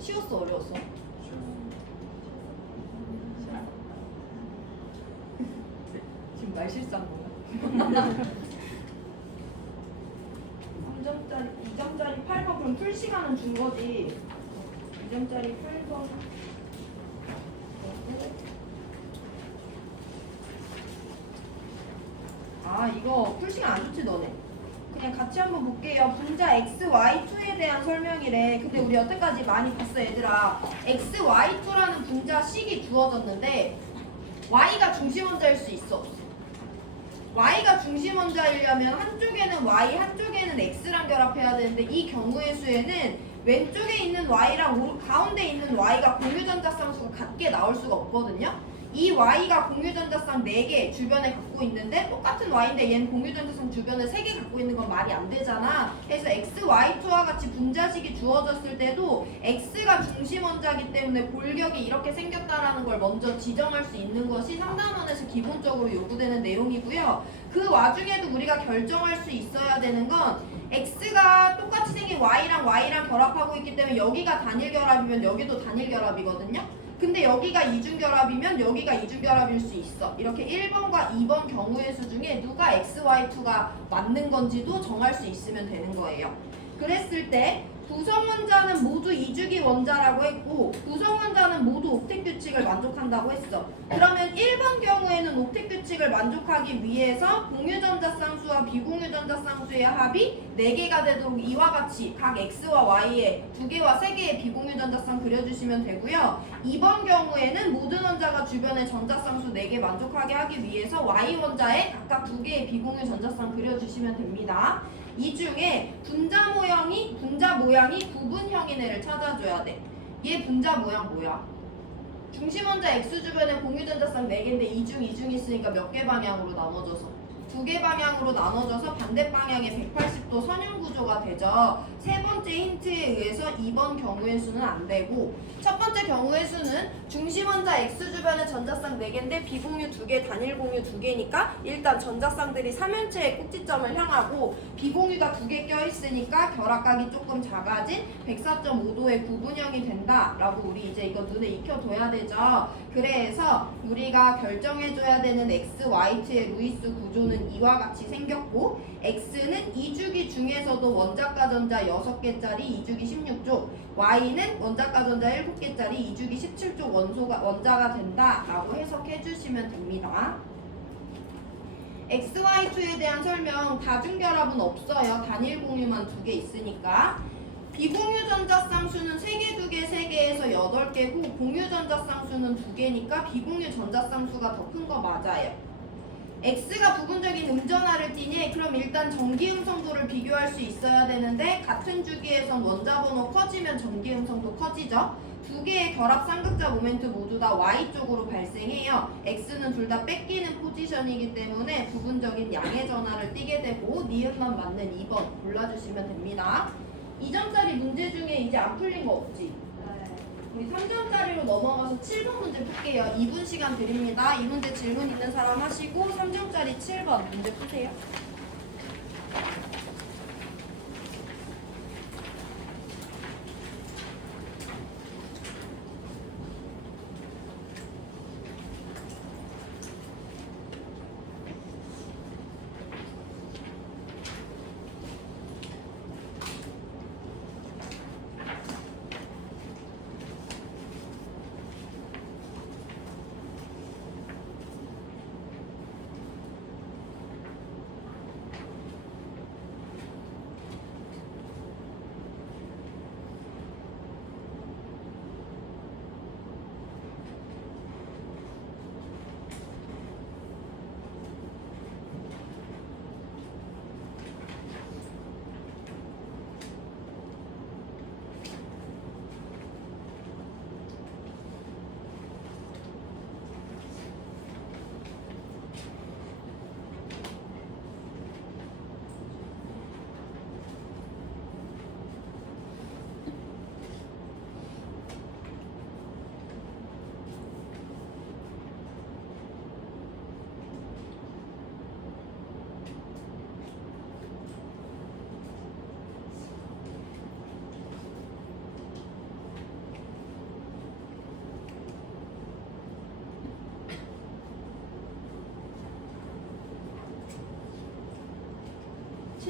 쉬웠어 어려웠어? 지금 말 실수한 건가? 3점짜리, 2점짜리 8번 그럼 풀 시간은 준 거지. 2점짜리 8번. 아 이거 풀 시간 안 좋지 너네. 그냥 같이 한번 볼게요. 분자 x, y2에 대한 설명이래. 근데 우리 여태까지 많이 봤어 얘들아. x, y2라는 분자식이 주어졌는데 y가 중심 원자일 수 있어 없어? y가 중심 원자이려면 한쪽에는 y, 한쪽에는 x랑 결합해야 되는데 이 경우의 수에는 왼쪽에 있는 y랑 가운데 있는 y가 공유전자쌍수가 같게 나올 수가 없거든요. 이 y가 공유전자쌍 4개 주변에 갖고 있는데 똑같은 y인데 얘는 공유전자쌍 주변에 3개 갖고 있는 건 말이 안 되잖아. 그래서 x, y2와 같이 분자식이 주어졌을 때도 x가 중심 원자이기 때문에 골격이 이렇게 생겼다라는 걸 먼저 지정할 수 있는 것이 상단원에서 기본적으로 요구되는 내용이고요. 그 와중에도 우리가 결정할 수 있어야 되는 건 x가 똑같이 생긴 y랑 결합하고 있기 때문에 여기가 단일 결합이면 여기도 단일 결합이거든요. 근데 여기가 이중결합이면 여기가 이중결합일 수 있어. 이렇게 1번과 2번 경우의 수 중에 누가 XY2가 맞는 건지도 정할 수 있으면 되는 거예요. 그랬을 때 구성원자는 모두 이주기 원자라고 했고 구성원자는 모두 옥텟 규칙을 만족한다고 했어. 그러면 1번 경우에는 옥텟 규칙을 만족하기 위해서 공유전자 쌍수와 비공유전자 쌍수의 합이 4개가 되도록 이와 같이 각 x와 y에 2개와 3개의 비공유전자 쌍 그려주시면 되고요. 2번 경우에는 모든 원자가 주변에 전자 쌍수 4개 만족하게 하기 위해서 y 원자에 각각 2개의 비공유전자 쌍 그려주시면 됩니다. 이 중에 분자 모양이 구분형인 애를 찾아줘야 돼. 얘 분자 모양 뭐야? 중심 원자 x 주변에 공유전자쌍 4개인데 이중 있으니까 몇 개 방향으로 나눠져서 2개 방향으로 나눠져서 반대 방향에 180도 선형 구조가 되죠. 세 번째 힌트에 의해서 2번 경우의 수는 안 되고 첫 번째 경우의 수는 중심 원자 x 주변에 전자쌍 4개인데 비공유 2개, 단일 공유 2개니까 일단 전자쌍들이 3연체의 꼭지점을 향하고 비공유가 2개 껴있으니까 결합각이 조금 작아진 104.5도의 구분형이 된다라고 우리 이제 이거 눈에 익혀둬야 되죠. 그래서 우리가 결정해줘야 되는 x, y2의 루이스 구조는 이와 같이 생겼고 x는 2주기 중에서도 원자과 전자 6개짜리 2주기 16쪽 y는 원자과 전자 7개짜리 2주기 17쪽 원자가 된다라고 해석해 주시면 됩니다. XY2에 대한 설명 다중결합은 없어요. 단일 공유만 2개 있으니까. 비공유 전자쌍수는 3개, 2개, 3개에서 8개고 공유 전자쌍수는 2개니까 비공유 전자쌍수가 더 큰 거 맞아요. X가 부분적인 음전하를 띠니 그럼 일단 전기음성도를 비교할 수 있어야 되는데 같은 주기에선 원자번호 커지면 전기음성도 커지죠. 2개의 결합 쌍극자 모멘트 모두 다 Y쪽으로 발생해요. X는 둘 다 뺏기는 포지션이기 때문에 부분적인 양의 전하를 띠게 되고 니은만 맞는 2번 골라주시면 됩니다. 2점짜리 문제 중에 이제 안 풀린 거 없지? 우리 3점짜리로 넘어가서 7번 문제 풀게요. 2분 시간 드립니다. 이 문제 질문 있는 사람 하시고 3점짜리 7번 문제 푸세요.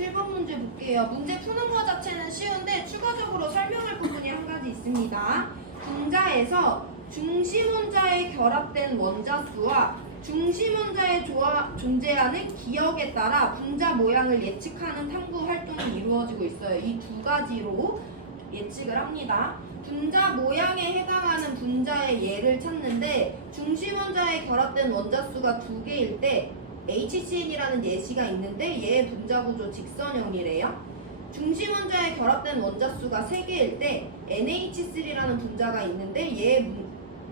7번 문제 볼게요. 문제 푸는 거 자체는 쉬운데 추가적으로 설명할 부분이 한 가지 있습니다. 분자에서 중심 원자에 결합된 원자수와 중심 원자에 존재하는 기역에 따라 분자 모양을 예측하는 탐구 활동이 이루어지고 있어요. 이 두 가지로 예측을 합니다. 분자 모양에 해당하는 분자의 예를 찾는데 중심 원자에 결합된 원자수가 2개일 때 HCn이라는 예시가 있는데 얘의 분자 구조 직선형이래요. 중심 원자에 결합된 원자수가 3개일 때 NH3라는 분자가 있는데 얘의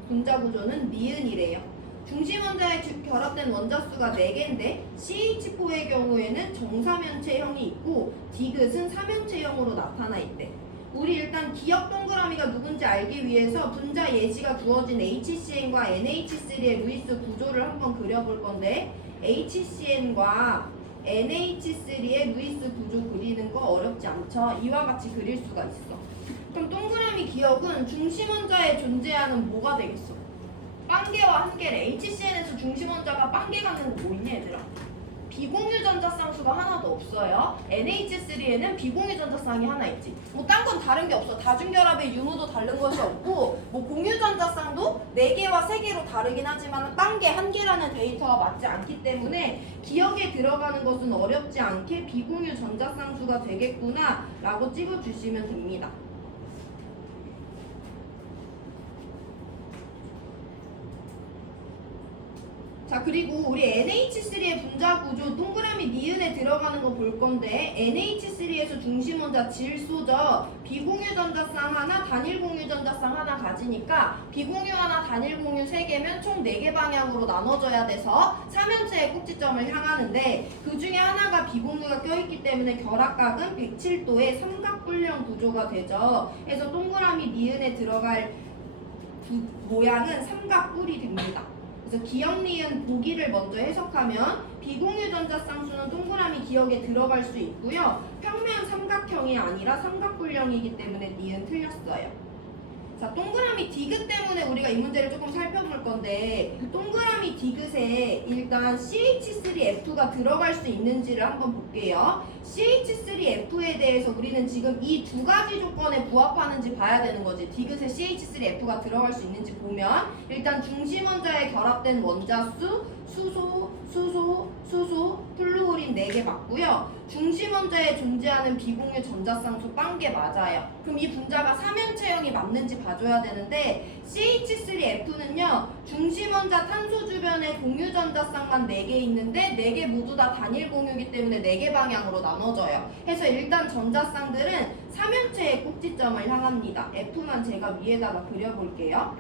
분자 구조는 니은이래요. 중심 원자에 결합된 원자수가 4개인데 CH4의 경우에는 정사면체형이 있고 디귿은 삼면체형으로 나타나 있대. 우리 일단 기역 동그라미가 누군지 알기 위해서 분자 예시가 주어진 HCn과 NH3의 루이스 구조를 한번 그려볼 건데 HCn과 NH3의 루이스 구조 그리는 거 어렵지 않죠? 이와 같이 그릴 수가 있어. 그럼 동그라미 기역은 중심 원자에 존재하는 뭐가 되겠어? 빵개와 한개래. HCn에서 중심 원자가 빵개 갖는 거 뭐 있냐 얘들아? 비공유 전자쌍수가 하나도 없어요. NH3에는 비공유 전자쌍이 하나 있지. 뭐 딴 건 다른 게 없어. 다중결합의 유무도 다른 것이 없고 뭐 공유 전자쌍도 4개와 3개로 다르긴 하지만 빵개 1개라는 데이터가 맞지 않기 때문에 기억에 들어가는 것은 어렵지 않게 비공유 전자쌍수가 되겠구나 라고 찍어주시면 됩니다. 자, 그리고 우리 NH3의 분자 구조 동그라미 니은에 들어가는 거 볼 건데 NH3에서 중심 원자 질소죠. 비공유 전자쌍 하나, 단일 공유 전자쌍 하나 가지니까 비공유 하나, 단일 공유 3개면 총 4개 방향으로 나눠져야 돼서 삼면체의 꼭지점을 향하는데 그 중에 하나가 비공유가 껴있기 때문에 결합각은 107도의 삼각뿔형 구조가 되죠. 그래서 동그라미 니은에 들어갈 모양은 삼각뿔이 됩니다. 그래서 기역, 니은, 보기를 먼저 해석하면 비공유 전자쌍수는 동그라미 기역에 들어갈 수 있고요. 평면 삼각형이 아니라 삼각뿔형이기 때문에 니은 틀렸어요. 자, 동그라미 디귿 때문에 우리가 이 문제를 조금 살펴볼 건데 동그라미 디귿에 일단 CH3F가 들어갈 수 있는지를 한번 볼게요. CH3F에 대해서 우리는 지금 이 두 가지 조건에 부합하는지 봐야 되는 거지. 디귿에 CH3F가 들어갈 수 있는지 보면 일단 중심 원자에 결합된 원자수 수소, 플루오린 4개 맞고요. 중심 원자에 존재하는 비공유 전자쌍수 빵개 맞아요. 그럼 이 분자가 삼면체형이 맞는지 봐줘야 되는데 CH3F는요. 중심 원자 탄소 주변에 공유 전자쌍만 4개 있는데 4개 모두 다 단일 공유이기 때문에 4개 방향으로 나눠져요. 그래서 일단 전자쌍들은 삼면체의 꼭지점을 향합니다. F만 제가 위에다가 그려볼게요.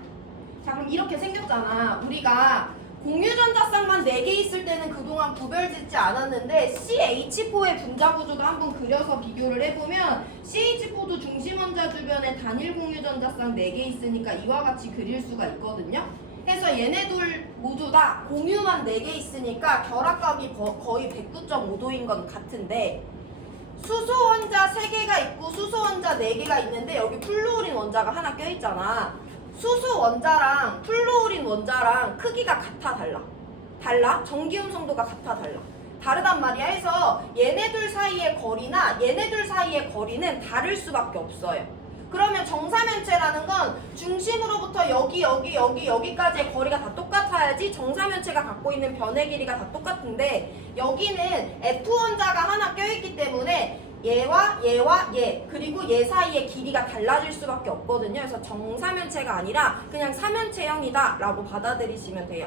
자, 그럼 이렇게 생겼잖아. 우리가 공유 전자쌍만 4개 있을 때는 그동안 구별짓지 않았는데 CH4의 분자 구조도 한번 그려서 비교를 해보면 CH4도 중심 원자 주변에 단일 공유 전자쌍 4개 있으니까 이와 같이 그릴 수가 있거든요. 그래서 얘네 둘 모두 다 공유만 4개 있으니까 결합각이 거의 109.5도인 건 같은데 수소 원자 3개가 있고 수소 원자 4개가 있는데 여기 플루오린 원자가 하나 껴있잖아. 수소 원자랑 플루오린 원자랑 크기가 같아 달라? 전기음성도가 같아 다르단 말이야. 해서 얘네들 사이의 거리나 얘네들 사이의 거리는 다를 수밖에 없어요. 그러면 정사면체라는 건 중심으로부터 여기까지의 거리가 다 똑같아야지 정사면체가 갖고 있는 변의 길이가 다 똑같은데 여기는 F 원자가 하나 껴있기 때문에 얘와 얘 그리고 얘 사이의 길이가 달라질 수밖에 없거든요. 그래서 정사면체가 아니라 그냥 삼면체형이다 라고 받아들이시면 돼요.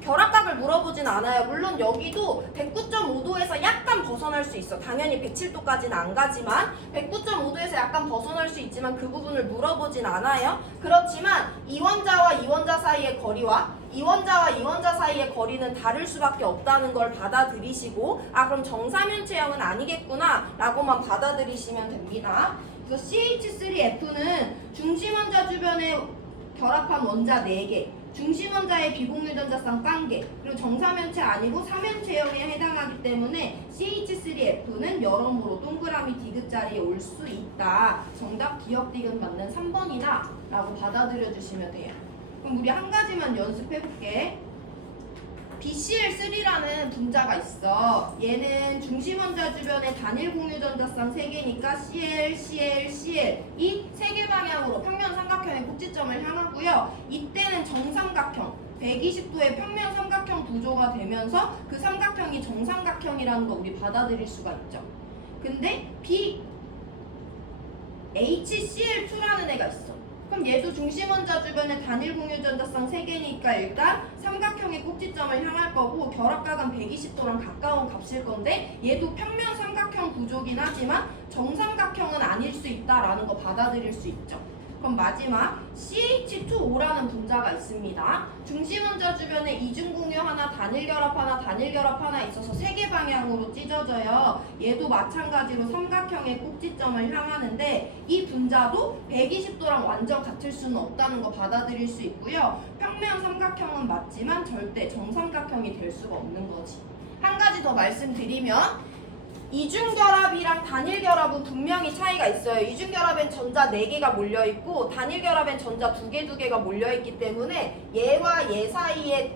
결합각을 물어보진 않아요. 물론 여기도 109.5도에서 약간 벗어날 수 있어. 당연히 107도까지는 안 가지만 109.5도에서 약간 벗어날 수 있지만 그 부분을 물어보진 않아요. 그렇지만 이 원자와 이 원자 사이의 거리와 이 원자와 이 원자 사이의 거리는 다를 수밖에 없다는 걸 받아들이시고 아 그럼 정사면체형은 아니겠구나 라고만 받아들이시면 됩니다. 그래서 CH3F는 중심 원자 주변에 결합한 원자 4개 중심 원자의 비공유 전자쌍 1개 그리고 정사면체 아니고 삼면체형에 해당하기 때문에 CH3F는 여러모로 동그라미 디귿 자리에 올 수 있다. 정답 기역 디귿 맞는 3번이다 라고 받아들여 주시면 돼요. 그럼 우리 한 가지만 연습해 볼게. BCl3라는 분자가 있어. 얘는 중심원자 주변에 단일 공유 전자쌍 3개니까 Cl, Cl, Cl 이 3개 방향으로 평면 삼각형의 꼭지점을 향하고요. 이때는 정삼각형 120도의 평면 삼각형 구조가 되면서 그 삼각형이 정삼각형이라는 거 우리 받아들일 수가 있죠. 근데 HCl2라는 애가 있어. 그럼 얘도 중심원자 주변에 단일 공유 전자쌍 3개니까 일단 삼각형의 꼭지점을 향할 거고 결합각은 120도랑 가까운 값일 건데 얘도 평면 삼각형 구조긴 하지만 정삼각형은 아닐 수 있다라는 거 받아들일 수 있죠. 그럼 마지막 CH2O라는 분자가 있습니다. 중심원자 주변에 이중 공유 하나, 단일 결합 하나, 단일 결합 하나 있어서 3개 방향으로 찢어져요. 얘도 마찬가지로 삼각형의 꼭지점을 향하는데 이 분자도 120도랑 완전 같을 수는 없다는 거 받아들일 수 있고요. 평면 삼각형은 맞지만 절대 정삼각형이 될 수가 없는 거지. 한 가지 더 말씀드리면 이중결합이랑 단일결합은 분명히 차이가 있어요. 이중결합엔 전자 4개가 몰려있고 단일결합엔 전자 2개가 몰려있기 때문에 얘와 얘 사이의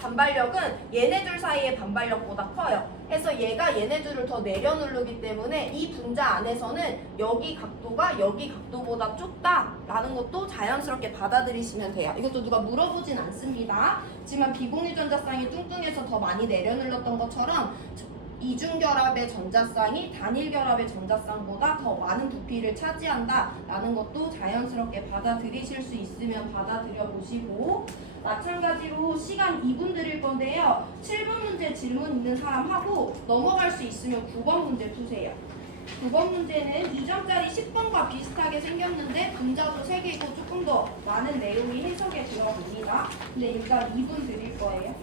반발력은 얘네들 사이의 반발력보다 커요. 그래서 얘가 얘네들을 더 내려누르기 때문에 이 분자 안에서는 여기 각도가 여기 각도보다 좁다라는 것도 자연스럽게 받아들이시면 돼요. 이것도 누가 물어보진 않습니다. 하지만 비공유 전자쌍이 뚱뚱해서 더 많이 내려눌렀던 것처럼 이중결합의 전자쌍이 단일결합의 전자쌍보다 더 많은 부피를 차지한다라는 것도 자연스럽게 받아들이실 수 있으면 받아들여 보시고 마찬가지로 시간 2분 드릴 건데요. 7번 문제 질문 있는 사람 하고 넘어갈 수 있으면 9번 문제 푸세요. 9번 문제는 2점짜리 10번과 비슷하게 생겼는데 분자도 3개고 조금 더 많은 내용이 해석에 들어갑니다. 근데 일단 2분 드릴 거예요.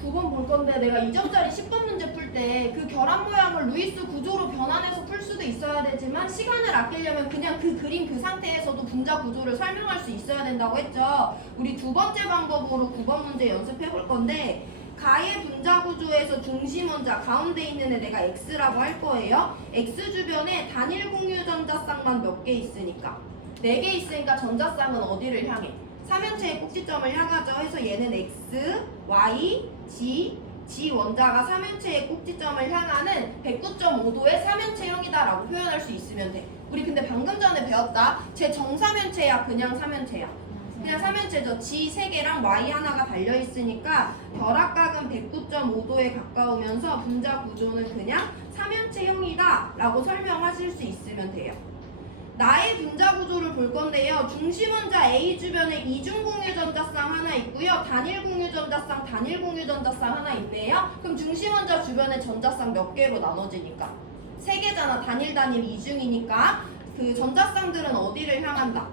두 번 볼 건데 내가 2점짜리 10번 문제 풀 때 그 결합 모양을 루이스 구조로 변환해서 풀 수도 있어야 되지만 시간을 아끼려면 그냥 그 그림 그 상태에서도 분자 구조를 설명할 수 있어야 된다고 했죠. 우리 두 번째 방법으로 9번 문제 연습해 볼 건데 가의 분자 구조에서 중심원자 가운데 있는 애 내가 X라고 할 거예요. X 주변에 단일 공유 전자쌍만 몇 개 있으니까 4개 있으니까 전자쌍은 어디를 향해? 삼연체의 꼭지점을 향하죠. 해서 얘는 X, Y, G 원자가 삼연체의 꼭지점을 향하는 109.5도의 삼연체형이다라고 표현할 수 있으면 돼. 우리 근데 방금 전에 배웠다. 쟤 정삼연체야 그냥 삼연체야? 그냥 삼연체죠. G 3개랑 Y 하나가 달려있으니까 결합각은 109.5도에 가까우면서 분자 구조는 그냥 삼연체형이다 라고 설명하실 수 있으면 돼요. 나의 분자 구조를 볼 건데요. 중심 원자 A 주변에 이중 공유 전자쌍 하나 있고요. 단일 공유 전자쌍, 단일 공유 전자쌍 하나 있네요. 그럼 중심 원자 주변에 전자쌍 몇 개로 나눠지니까? 3개잖아. 단일 단일 이중이니까 그 전자쌍들은 어디를 향한다?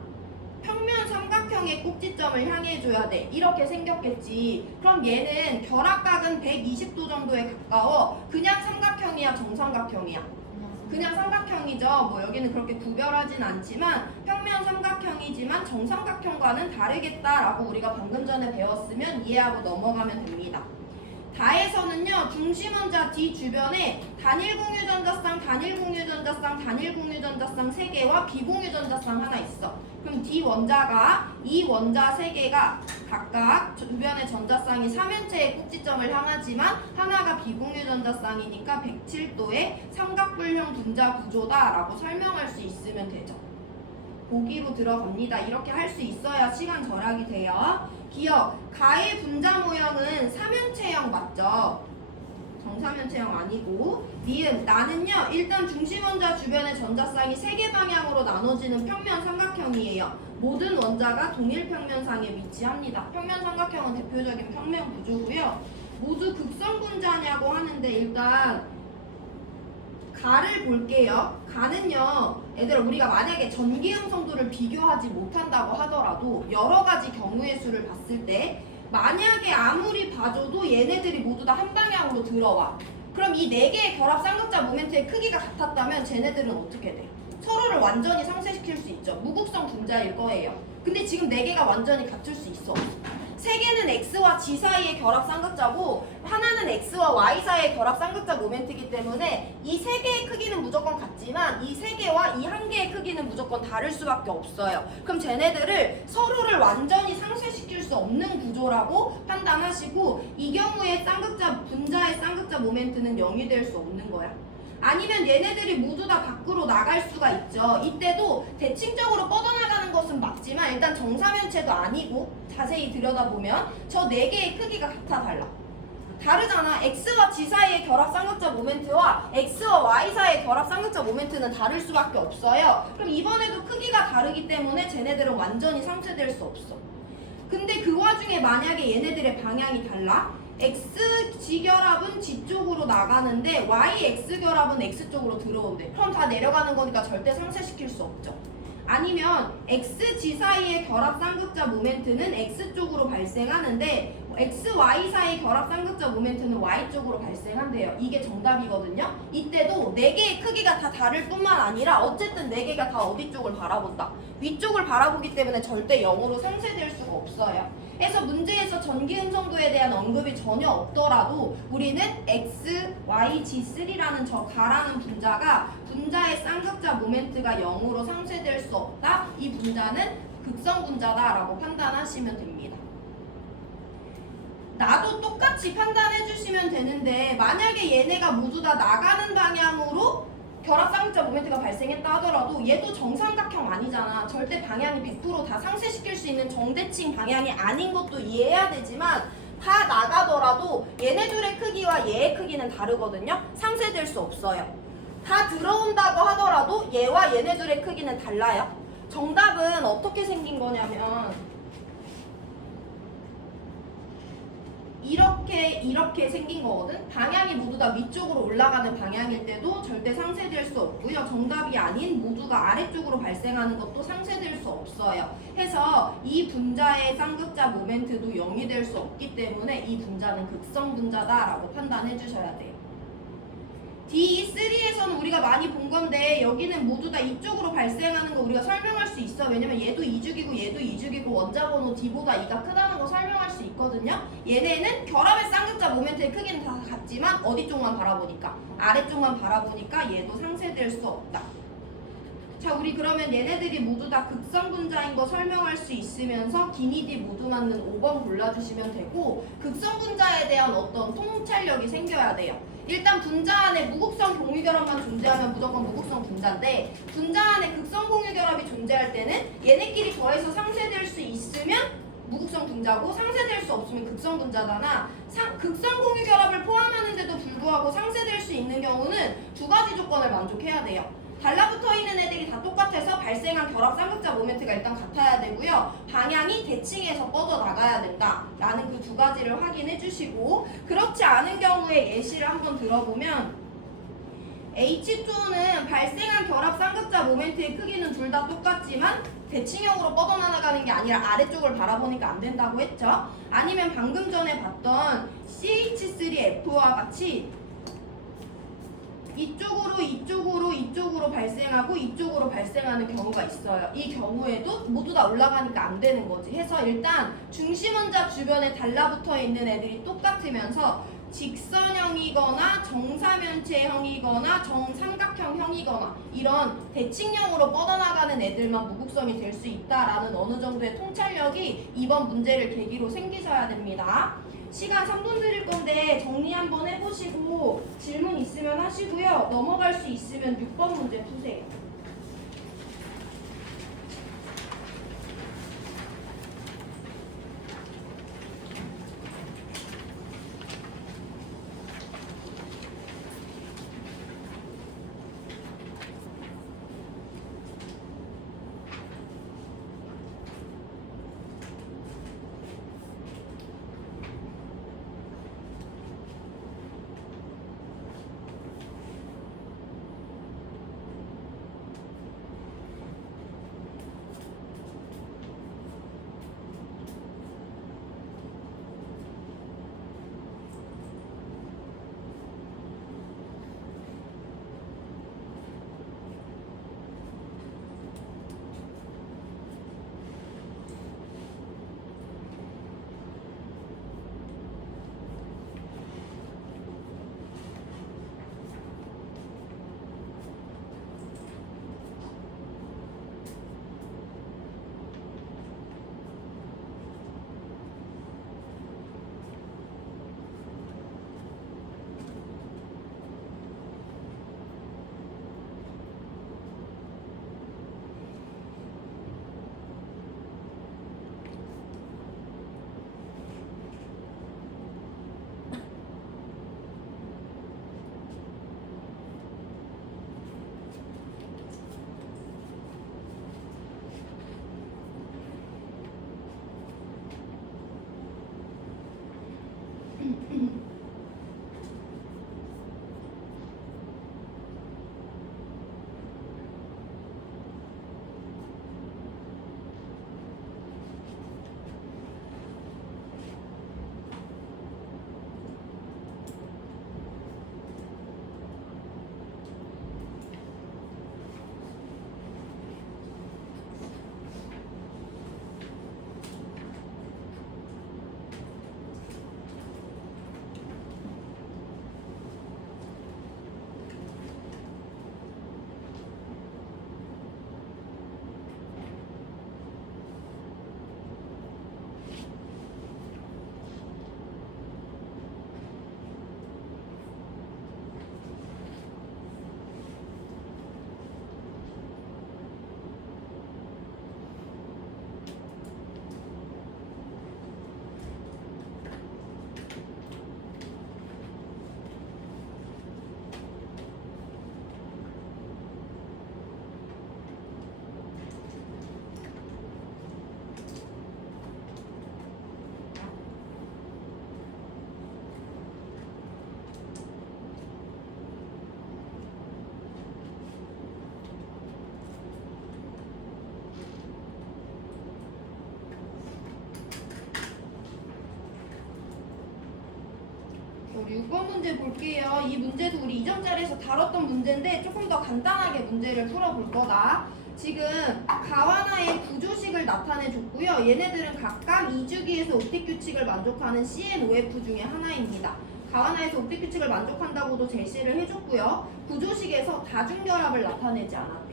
평면 삼각형의 꼭지점을 향해 줘야 돼. 이렇게 생겼겠지. 그럼 얘는 결합각은 120도 정도에 가까워. 그냥 삼각형이야, 정삼각형이야? 그냥 삼각형이죠. 뭐 여기는 그렇게 구별하진 않지만 평면 삼각형이지만 정삼각형과는 다르겠다라고 우리가 방금 전에 배웠으면 이해하고 넘어가면 됩니다. 다에서는요, 중심 원자 D 주변에 단일 공유 전자쌍, 단일 공유 전자쌍, 단일 공유 전자쌍 3개와 비공유 전자쌍 하나 있어. 그럼 D 원자가 이 원자 3개가 각각 주변의 전자쌍이 3면체의 꼭지점을 향하지만 하나가 비공유 전자쌍이니까 107도의 삼각불형 분자 구조다라고 설명할 수 있으면 되죠. 보기로 들어갑니다. 이렇게 할 수 있어야 시간 절약이 돼요. 기억, 가의 분자 모형은 3면체형 맞죠? 정사면체형 아니고. 니은, 나는요 일단 중심 원자 주변의 전자쌍이 3개 방향으로 나눠지는 평면 삼각형이에요. 모든 원자가 동일 평면상에 위치합니다. 평면 삼각형은 대표적인 평면 구조고요. 모두 극성 분자냐고 하는데 일단 가를 볼게요. 가는요, 얘들아 우리가 만약에 전기음 성도를 비교하지 못한다고 하더라도 여러 가지 경우의 수를 봤을 때 만약에 아무리 봐줘도 얘네들이 모두 다 한 방향으로 들어와. 그럼 이 4개의 결합 쌍극자 모멘트의 크기가 같았다면 쟤네들은 어떻게 돼? 서로를 완전히 상쇄시킬 수 있죠. 무극성 분자일 거예요. 근데 지금 4개가 완전히 같을 수 있어. 3개는 X와 G 사이의 결합 쌍극자고 하나는 X와 Y 사이의 결합 쌍극자 모멘트이기 때문에 이 3개의 크기는 무조건 같지만 이 3개와 이 1개의 크기는 무조건 다를 수밖에 없어요. 그럼 쟤네들을 서로를 완전히 상쇄시킬 수 없는 구조라고 판단하시고 이 경우에 쌍극자 분자의 쌍극자 모멘트는 0이 될 수 없는 거야. 아니면 얘네들이 모두 다 밖으로 나갈 수가 있죠. 이때도 대칭적으로 뻗어나가는 것은 맞지만 일단 정사면체도 아니고 자세히 들여다보면 저 4개의 크기가 같아 달라. 다르잖아. X와 G 사이의 결합 쌍극자 모멘트와 X와 Y 사이의 결합 쌍극자 모멘트는 다를 수밖에 없어요. 그럼 이번에도 크기가 다르기 때문에 쟤네들은 완전히 상쇄될 수 없어. 근데 그 와중에 만약에 얘네들의 방향이 달라? X G 결합은 G 쪽으로 나가는데 Y X 결합은 X 쪽으로 들어온대. 그럼 다 내려가는 거니까 절대 상쇄시킬 수 없죠. 아니면 X G 사이의 결합 쌍극자 모멘트는 X 쪽으로 발생하는데 X Y 사이의 결합 쌍극자 모멘트는 Y 쪽으로 발생한대요. 이게 정답이거든요. 이때도 4개의 크기가 다 다를 뿐만 아니라 어쨌든 4개가 다 어디 쪽을 바라본다? 위쪽을 바라보기 때문에 절대 0으로 상쇄될 수가 없어요. 그래서 문제에서 전기 음성도에 대한 언급이 전혀 없더라도 우리는 X, Y, G3라는 저 가라는 분자가 분자의 쌍극자 모멘트가 0으로 상쇄될 수 없다. 이 분자는 극성 분자다라고 판단하시면 됩니다. 나도 똑같이 판단해 주시면 되는데 만약에 얘네가 모두 다 나가는 방향으로 결합 쌍극자 모멘트가 발생했다 하더라도 얘도 정삼각형 아니잖아. 절대 방향이 100% 다 상쇄시킬 수 있는 정대칭 방향이 아닌 것도 이해해야 되지만 다 나가더라도 얘네들의 크기와 얘의 크기는 다르거든요. 상쇄될 수 없어요. 다 들어온다고 하더라도 얘와 얘네들의 크기는 달라요. 정답은 어떻게 생긴 거냐면 이렇게 생긴 거거든. 방향이 모두 다 위쪽으로 올라가는 방향일 때도 절대 상쇄될 수 없고요. 정답이 아닌 모두가 아래쪽으로 발생하는 것도 상쇄될 수 없어요. 해서 이 분자의 쌍극자 모멘트도 0이 될 수 없기 때문에 이 분자는 극성 분자다라고 판단해 주셔야 돼요. D3에서는 우리가 많이 본 건데 여기는 모두 다 이쪽으로 발생하는 거 우리가 설명할 수 있어. 왜냐면 얘도 2죽이고 얘도 2죽이고 원자 번호 D보다 2가 크다는 거 설명할 수 있거든요. 얘네는 결합의 쌍극자 모멘트의 크기는 다 같지만 어디 쪽만 바라보니까 아래쪽만 바라보니까 얘도 상쇄될 수 없다. 자, 우리 그러면 얘네들이 모두 다 극성 분자인 거 설명할 수 있으면서 기니디 모두 맞는 5번 골라주시면 되고 극성 분자에 대한 어떤 통찰력이 생겨야 돼요. 일단 분자 안에 무극성 공유결합만 존재하면 무조건 무극성 분자인데 분자 안에 극성 공유결합이 존재할 때는 얘네끼리 더해서 상쇄될 수 있으면 무극성 분자고 상쇄될 수 없으면 극성 분자잖아. 극성 공유결합을 포함하는데도 불구하고 상쇄될 수 있는 경우는 2가지 조건을 만족해야 돼요. 달라붙어 있는 애들이 다 똑같아서 발생한 결합 쌍극자 모멘트가 일단 같아야 되고요. 방향이 대칭해서 뻗어나가야 된다라는 그 두 가지를 확인해 주시고, 그렇지 않은 경우에 예시를 한번 들어보면 H2는 발생한 결합 쌍극자 모멘트의 크기는 둘 다 똑같지만 대칭형으로 뻗어나가는 게 아니라 아래쪽을 바라보니까 안 된다고 했죠. 아니면 방금 전에 봤던 CH3F와 같이 이쪽으로 발생하고 이쪽으로 발생하는 경우가 있어요. 이 경우에도 모두 다 올라가니까 안 되는 거지. 해서 일단 중심원자 주변에 달라붙어 있는 애들이 똑같으면서 직선형이거나 정사면체형이거나 정삼각형형이거나 이런 대칭형으로 뻗어나가는 애들만 무극섬이 될 수 있다라는 어느 정도의 통찰력이 이번 문제를 계기로 생기셔야 됩니다. 시간 3분 드릴 건데 정리 한번 해보시고 질문 있으면 하시고요. 넘어갈 수 있으면 6번 문제 푸세요. 우리 6번 문제 볼게요. 이 문제도 우리 이전 자리에서 다뤘던 문제인데 조금 더 간단하게 문제를 풀어볼 거다. 지금 가와나의 구조식을 나타내 줬고요. 얘네들은 각각 2주기에서 옥텟 규칙을 만족하는 CNOF 중에 하나입니다. 가와나에서 옥텟 규칙을 만족한다고도 제시를 해줬고요. 구조식에서 다중결합을 나타내지 않았대.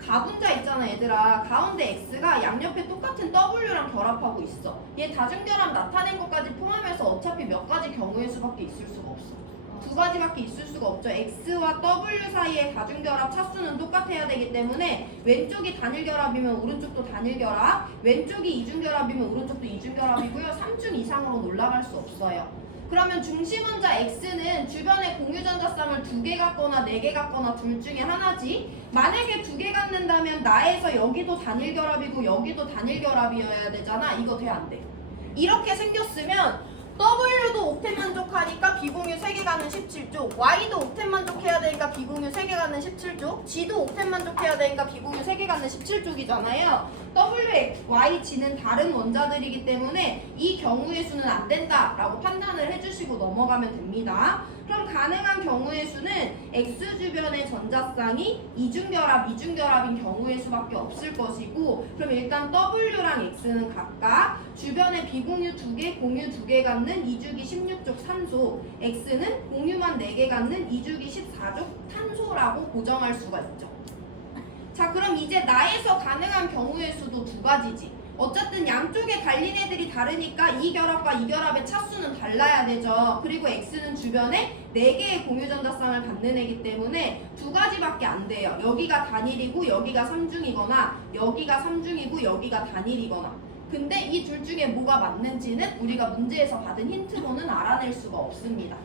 가분자 있잖아 얘들아. 가운데 X가 양옆에 똑같은 W랑 결합하고 있어. 얘 다중결합 나타낸 것까지 포함해서 어차피 몇 가지 경우의 수밖에 있을 수가 없어. 두 가지밖에 있을 수가 없죠. X와 W 사이의 다중결합 차수는 똑같아야 되기 때문에 왼쪽이 단일결합이면 오른쪽도 단일결합, 왼쪽이 이중결합이면 오른쪽도 이중결합이고요. 3중 이상으로는 올라갈 수 없어요. 그러면 중심원자 X는 주변에 공유전자쌍을 2개 갖거나 4개 갖거나 둘 중에 하나지. 만약에 2개 갖는다면 나에서 여기도 단일 결합이고 여기도 단일 결합이어야 되잖아. 이거 돼 안 돼? 이렇게 생겼으면 W도 옥텟 만족하니까 비공유 3개 갖는 17쪽, Y도 옥텟 만족해야 되니까 비공유 3개 갖는 17쪽, G도 옥텟 만족해야 되니까 비공유 3개 갖는 17쪽이잖아요. W, Y, G는 다른 원자들이기 때문에 이 경우의 수는 안 된다라고 판단을 해주시고 넘어가면 됩니다. 그럼 가능한 경우의 수는 X 주변의 전자쌍이 이중결합인 경우의 수밖에 없을 것이고, 그럼 일단 W랑 X는 각각 주변에 비공유 2개, 공유 2개 갖는 2주기 16쪽 산소, X는 공유만 4개 갖는 2주기 14쪽 탄소라고 고정할 수가 있죠. 자, 그럼 이제 나에서 가능한 경우의 수도 2가지지. 어쨌든 양쪽에 갈린 애들이 다르니까 이 결합과 이 결합의 차수는 달라야 되죠. 그리고 X는 주변에 4개의 공유전자쌍을 갖는 애기 때문에 2가지밖에 안 돼요. 여기가 단일이고 여기가 삼중이거나 여기가 삼중이고 여기가 단일이거나. 근데 이 둘 중에 뭐가 맞는지는 우리가 문제에서 받은 힌트로는 알아낼 수가 없습니다.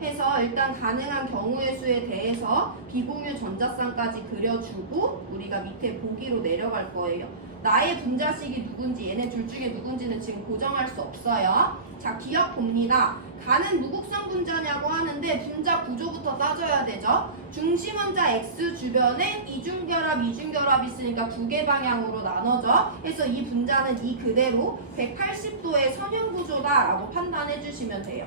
해서 일단 가능한 경우의 수에 대해서 비공유 전자쌍까지 그려주고 우리가 밑에 보기로 내려갈 거예요. 나의 분자식이 누군지 얘네 둘 중에 누군지는 지금 고정할 수 없어요. 자, 기억 봅니다. 가는 무극성 분자냐고 하는데 분자 구조부터 따져야 되죠. 중심원자 X 주변에 이중결합 있으니까 2개 방향으로 나눠져. 그래서 이 분자는 이 그대로 180도의 선형 구조다라고 판단해 주시면 돼요.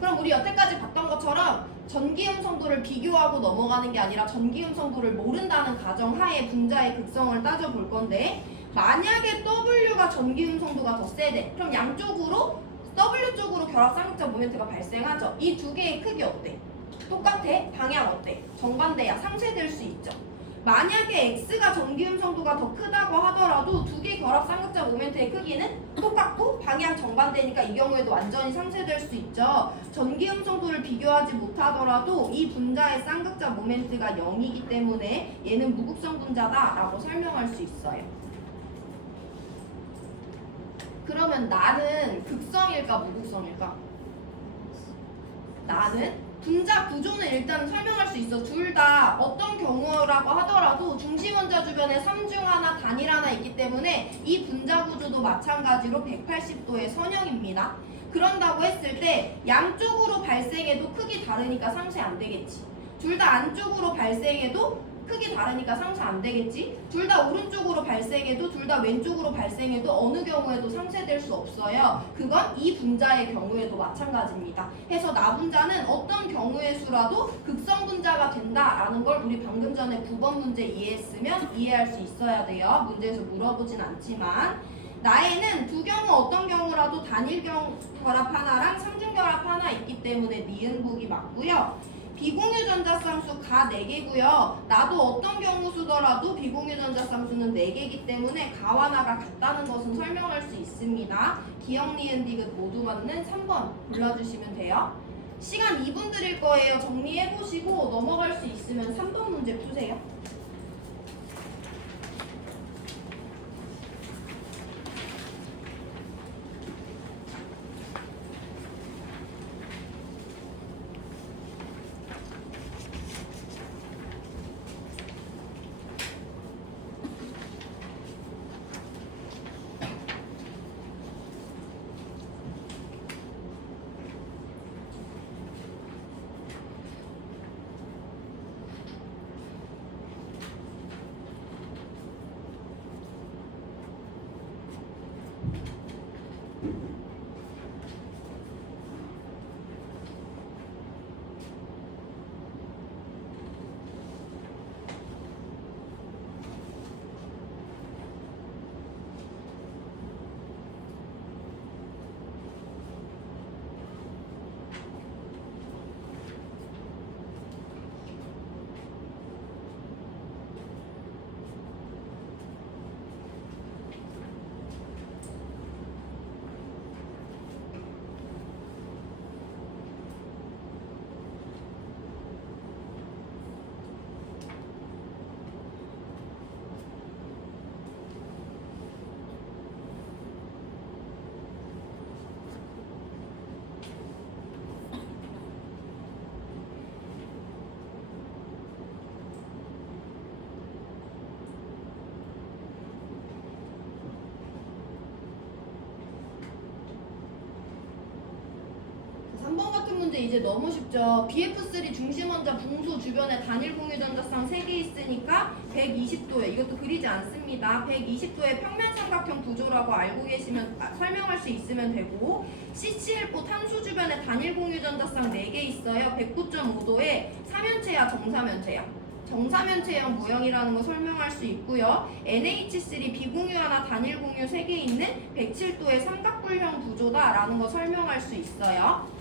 그럼 우리 여태까지 봤던 것처럼 전기음 성도를 비교하고 넘어가는 게 아니라 전기음 성도를 모른다는 가정하에 분자의 극성을 따져볼 건데, 만약에 W가 전기음 성도가 더 세대, 그럼 양쪽으로 W 쪽으로 결합 쌍극자 모멘트가 발생하죠. 이 두 개의 크기 어때? 똑같아? 방향 어때? 정반대야. 상쇄될 수 있죠. 만약에 X가 전기음 성도가 더 크다고 하더라도 두 개 결합 쌍극자 모멘트의 크기는 똑같고 방향 정반대니까 이 경우에도 완전히 상쇄될 수 있죠. 전기음 성도를 비교하지 못하더라도 이 분자의 쌍극자 모멘트가 0이기 때문에 얘는 무극성 분자다라고 설명할 수 있어요. 그러면 나는 극성일까 무극성일까? 나는 분자 구조는 일단 설명할 수 있어. 둘 다 어떤 경우라고 하더라도 중심원자 주변에 삼중 하나, 단일 하나 있기 때문에 이 분자 구조도 마찬가지로 180도의 선형입니다. 그런다고 했을 때 양쪽으로 발생해도 크기 다르니까 상쇄 안 되겠지. 둘 다 안쪽으로 발생해도 크기 다르니까 상쇄 안 되겠지. 둘 다 오른쪽으로 발생해도 둘 다 왼쪽으로 발생해도 어느 경우에도 상쇄될 수 없어요. 그건 이 분자의 경우에도 마찬가지입니다. 해서 나분자는 어떤 경우의 수라도 극성 분자가 된다라는 걸 우리 방금 전에 9번 문제 이해했으면 이해할 수 있어야 돼요. 문제에서 물어보진 않지만 나에는 두 경우 어떤 경우라도 단일 결합 하나랑 삼중 결합 하나 있기 때문에 니은국이 맞고요. 비공유 전자쌍수 가 4개고요. 나도 어떤 경우 수더라도 비공유 전자쌍수는 4개이기 때문에 가와 나가 같다는 것은 설명할 수 있습니다. 기억, 니은, 디귿 모두 맞는 3번 골라주시면 돼요. 시간 2분 드릴 거예요. 정리해보시고 넘어갈 수 있으면 3번 문제 푸세요. 이제 너무 쉽죠. BF3 중심원자 붕소 주변에 단일 공유 전자쌍 3개 있으니까 120도에 이것도 그리지 않습니다. 120도의 평면 삼각형 구조라고 알고 계시면 설명할 수 있으면 되고 CCl4 탄소 주변에 단일 공유 전자쌍 4개 있어요. 109.5도에 삼연체야 정사면체야. 정사면체형 모형이라는 거 설명할 수 있고요. NH3 비공유 하나 단일 공유 3개 있는 107도의 삼각뿔형 구조다라는 거 설명할 수 있어요.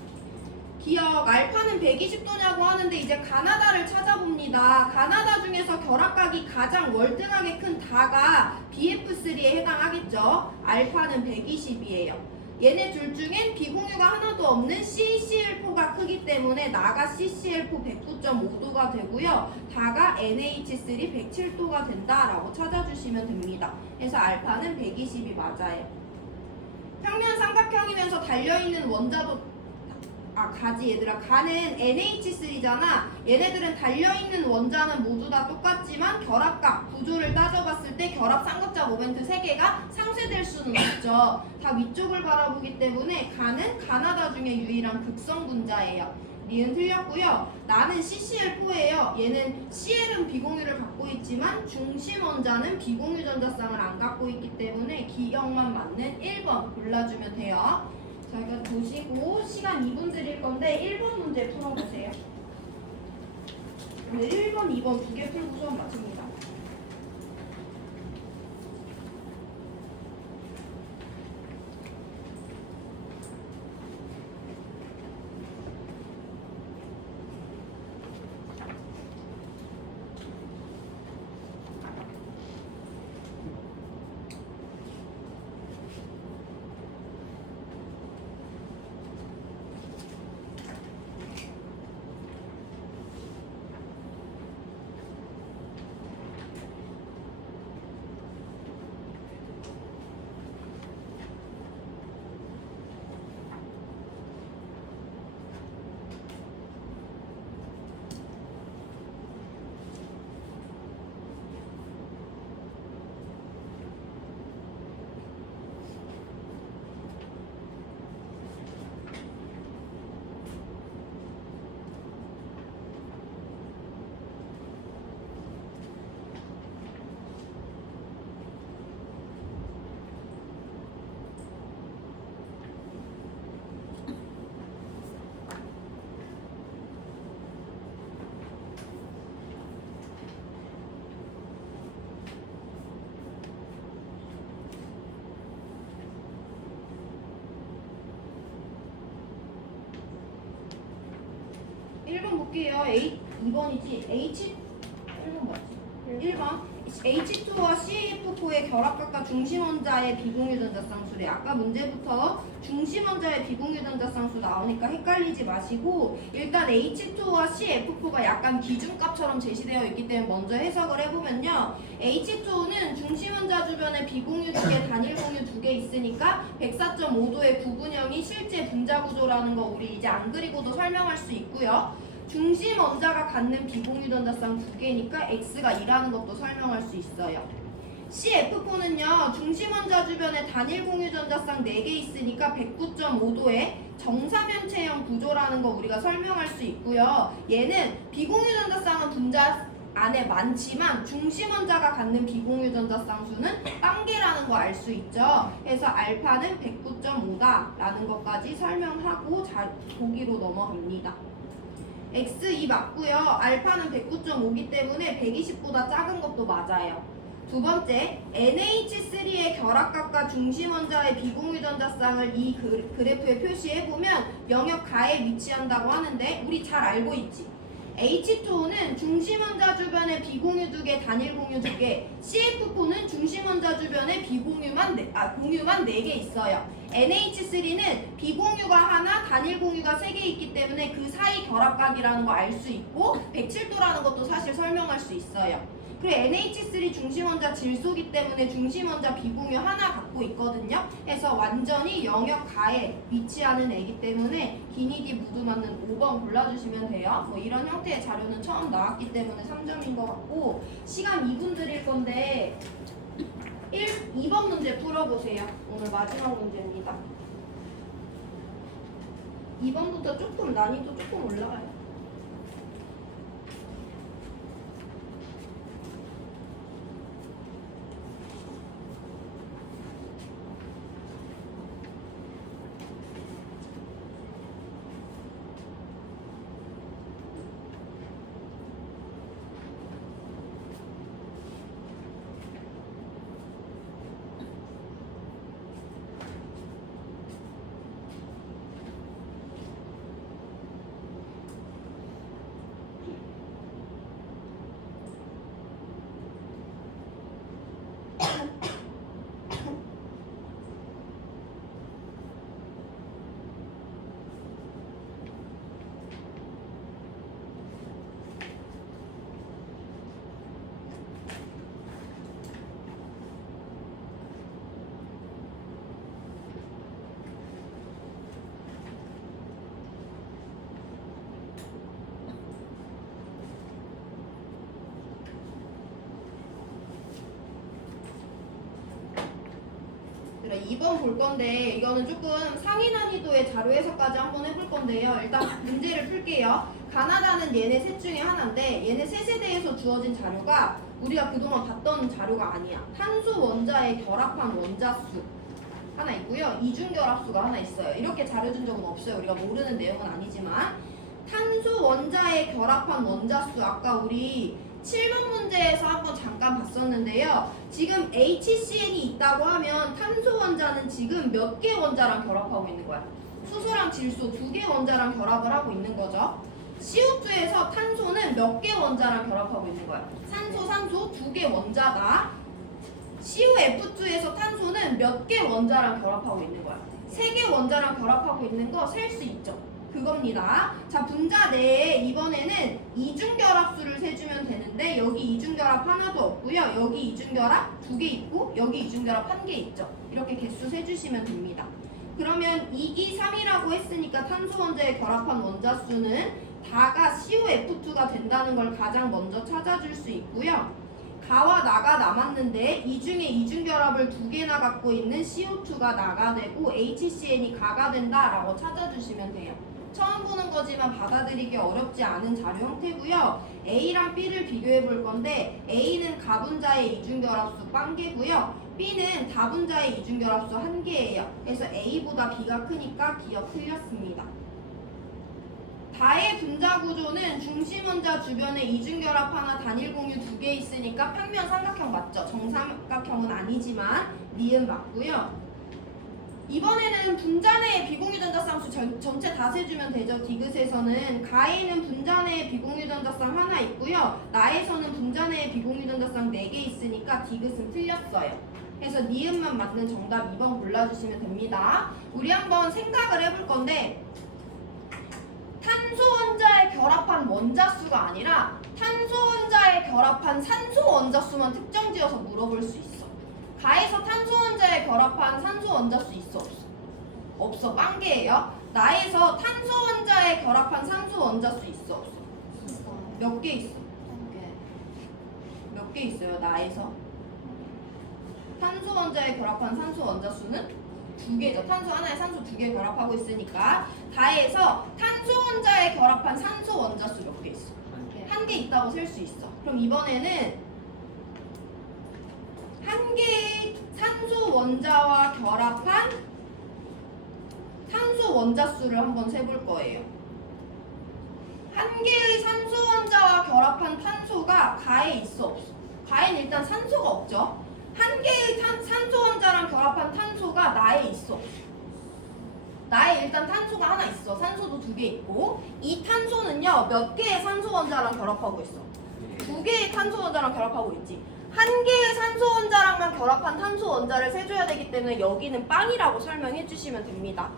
기억 알파는 120도냐고 하는데 이제 가나다를 찾아봅니다. 가나다 중에서 결합각이 가장 월등하게 큰 다가 BF3에 해당하겠죠. 알파는 120이에요. 얘네 둘 중엔 비공유가 하나도 없는 CCl4가 크기 때문에 나가 CCl4 109.5도가 되고요. 다가 NH3 107도가 된다라고 찾아주시면 됩니다. 그래서 알파는 120이 맞아요. 평면 삼각형이면서 달려있는 원자도 가지 얘들아. 가는 NH3잖아. 얘네들은 달려있는 원자는 모두 다 똑같지만 결합각 구조를 따져봤을 때 결합 쌍극자 모멘트 3개가 상쇄될 수는 없죠. 다 위쪽을 바라보기 때문에 가는 가나다 중에 유일한 극성 분자예요. 니은 틀렸고요. 나는 CCl4예요. 얘는 Cl은 비공유를 갖고 있지만 중심 원자는 비공유 전자쌍을 안 갖고 있기 때문에 기억만 맞는 1번 골라주면 돼요. 자, 이거 보시고 시간 2분 드릴 건데 1번 문제 풀어보세요. 네, 1번, 2번 두 개 풀고 수업 마칩니다. 볼게요. 2번이지. 1번 뭐지? 1번 H2와 CF4의 결합각과 중심원자의 비공유 전자쌍수래. 아까 문제부터 중심원자의 비공유 전자쌍수 나오니까 헷갈리지 마시고 일단 H2와 CF4가 약간 기준값처럼 제시되어 있기 때문에 먼저 해석을 해보면요. H2는 중심원자 주변에 비공유 2개, 단일 공유 2개 있으니까 104.5도의 구분형이 실제 분자 구조라는 거 우리 이제 안 그리고도 설명할 수 있고요. 중심 원자가 갖는 비공유 전자쌍 2개니까 X가 2라는 것도 설명할 수 있어요. CF4는요. 중심 원자 주변에 단일 공유 전자쌍 4개 있으니까 109.5도의 정사면체형 구조라는 거 우리가 설명할 수 있고요. 얘는 비공유 전자쌍은 분자 안에 많지만 중심 원자가 갖는 비공유 전자쌍 수는 빵개라는 거 알 수 있죠. 그래서 알파는 109.5다라는 것까지 설명하고 보기로 넘어갑니다. X2 맞고요. 알파는 109.5기 때문에 120보다 작은 것도 맞아요. 두 번째, NH3의 결합각과 중심원자의 비공유 전자쌍을 이 그래프에 표시해보면 영역 가에 위치한다고 하는데 우리 잘 알고 있지? H2는 중심원자 주변에 비공유 2개, 단일 공유 2개, CF4는 중심원자 주변에 비공유만 공유만 4개 있어요. NH3는 비공유가 하나, 단일 공유가 3개 있기 때문에 그 사이 결합각이라는 거 알 수 있고 107도라는 것도 사실 설명할 수 있어요. 그리고 NH3 중심원자 질소기 때문에 중심원자 비공유 하나 갖고 있거든요. 그래서 완전히 영역 가에 위치하는 애기 때문에 기니디 무드 맞는 5번 골라주시면 돼요. 뭐 이런 형태의 자료는 처음 나왔기 때문에 3점인 것 같고 시간 2분 드릴 건데 2번 문제 풀어보세요. 오늘 마지막 문제입니다. 2번부터 조금 난이도 조금 올라가요. 그래, 2번 볼 건데 이거는 조금 상위 난이도의 자료 해석까지 한번 해볼 건데요. 일단 문제를 풀게요. 가나다는 얘네 셋 중에 하나인데 얘네 셋에 대해서 주어진 자료가 우리가 그동안 봤던 자료가 아니야. 탄소 원자의 결합한 원자수 하나 있고요. 이중결합수가 하나 있어요. 이렇게 자료 준 적은 없어요. 우리가 모르는 내용은 아니지만 탄소 원자의 결합한 원자수 아까 우리 7번 문제에서 한번 잠깐 봤었는데요. 지금 HCN이 있다고 하면 탄소 원자는 지금 몇 개 원자랑 결합하고 있는 거야? 수소랑 질소 2개 원자랑 결합을 하고 있는 거죠. CO2에서 탄소는 몇 개 원자랑 결합하고 있는 거야? 산소 2개 원자가 COF2에서 탄소는 몇 개 원자랑 결합하고 있는 거야? 3개 원자랑 결합하고 있는 거 셀 수 있죠. 그겁니다. 자, 분자 내에 이번에는 이중결합수를 세주면 되는데 여기 이중결합 하나도 없고요. 여기 이중결합 2개 있고 여기 이중결합 1개 있죠. 이렇게 개수 세주시면 됩니다. 그러면 2기 3이라고 했으니까 탄소 원자에 결합한 원자수는 다가 COF2가 된다는 걸 가장 먼저 찾아줄 수 있고요. 가와 나가 남았는데 이 중에 이중결합을 2개나 갖고 있는 CO2가 나가 되고 HCN이 가가 된다라고 찾아주시면 돼요. 처음 보는 거지만 받아들이기 어렵지 않은 자료 형태고요. A랑 B를 비교해 볼 건데 A는 가분자의 이중결합수 1개고요. B는 다분자의 이중결합수 1개예요. 그래서 A보다 B가 크니까 기억 틀렸습니다. 다의 분자 구조는 중심 원자 주변에 이중결합 하나 단일 공유 2개 있으니까 평면 삼각형 맞죠? 정삼각형은 아니지만 니은 맞고요. 이번에는 분자 내의 비공유 전자쌍수 전체 다 세주면 되죠. 디귿에서는 가에는 분자 내의 비공유 전자쌍 하나 있고요. 나에서는 분자 내의 비공유 전자쌍 4개 있으니까 디귿은 틀렸어요. 그래서 니은만 맞는 정답 2번 골라주시면 됩니다. 우리 한번 생각을 해볼 건데 탄소 원자에 결합한 원자수가 아니라 탄소 원자에 결합한 산소 원자수만 특정 지어서 물어볼 수 있어. 가에서 탄소 원자에 결합한 산소 원자수 있어 없어? 없어. 1개예요. 나에서 탄소 원자에 결합한 산소 원자수 있어 없어? 몇 개 있어? 몇 개 있어요? 나에서 탄소 원자에 결합한 산소 원자수는 2개죠. 탄소 하나에 산소 2개 결합하고 있으니까 다에서 탄소 원자에 결합한 산소 원자수 몇 개 있어? 1개 있다고 셀 수 있어. 그럼 이번에는 1개의 산소 원자와 결합한 탄소 원자수를 한번 세볼 거예요. 1개의 산소 원자와 결합한 탄소가 가에 있어 없어? 가에는 일단 산소가 없죠. 1개의 산소 원자랑 결합한 탄소가 나에 있어 없어? 나에 일단 탄소가 하나 있어. 산소도 2개 있고 이 탄소는요 몇 개의 산소 원자랑 결합하고 있어? 2개의 탄소 원자랑 결합하고 있지. 1개의 산소 원자랑만 결합한 탄소 원자를 세줘야 되기 때문에 여기는 빵이라고 설명해 주시면 됩니다.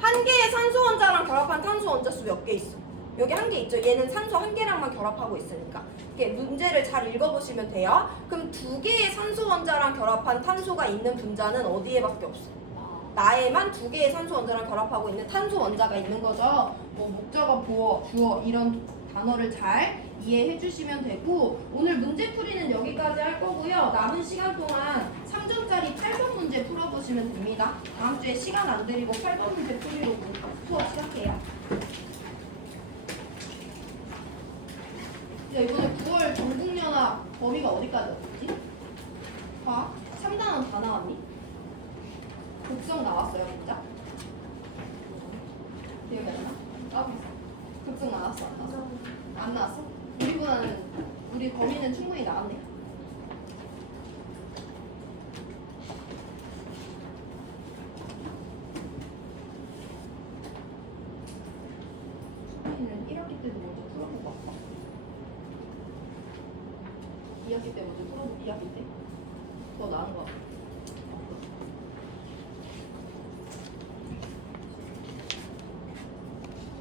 1개의 산소 원자랑 결합한 탄소 원자수 몇 개 있어? 여기 1개 있죠. 얘는 산소 1개랑만 결합하고 있으니까. 이렇게 문제를 잘 읽어보시면 돼요. 그럼 2개의 산소 원자랑 결합한 탄소가 있는 분자는 어디에밖에 없어? 나에만 2개의 산소 원자랑 결합하고 있는 탄소 원자가 있는 거죠. 뭐 목적어, 보어, 주어 이런 단어를 잘 이해해 주시면 되고 오늘 문제풀이는 여기까지 할 거고요. 남은 시간 동안 3점짜리 8번 문제 풀어보시면 됩니다. 다음 주에 시간 안 드리고 8번 문제 풀이로 수업 시작해요. 야, 이번에 9월 전국연합 범위가 어디까지였지? 봐. 3단원 다 나왔니? 곡성 나왔어요, 진짜? 기억이 안 나? 곡성 나왔어, 안 나왔어? 안 나왔어? 우리보다는, 우리 범위는 충분히 나왔네. 수빈이는 1학기 때도 먼저 풀어보고 왔다. 2학기 때 먼저 풀어보고 2학기 때? 더 나은 거 같아.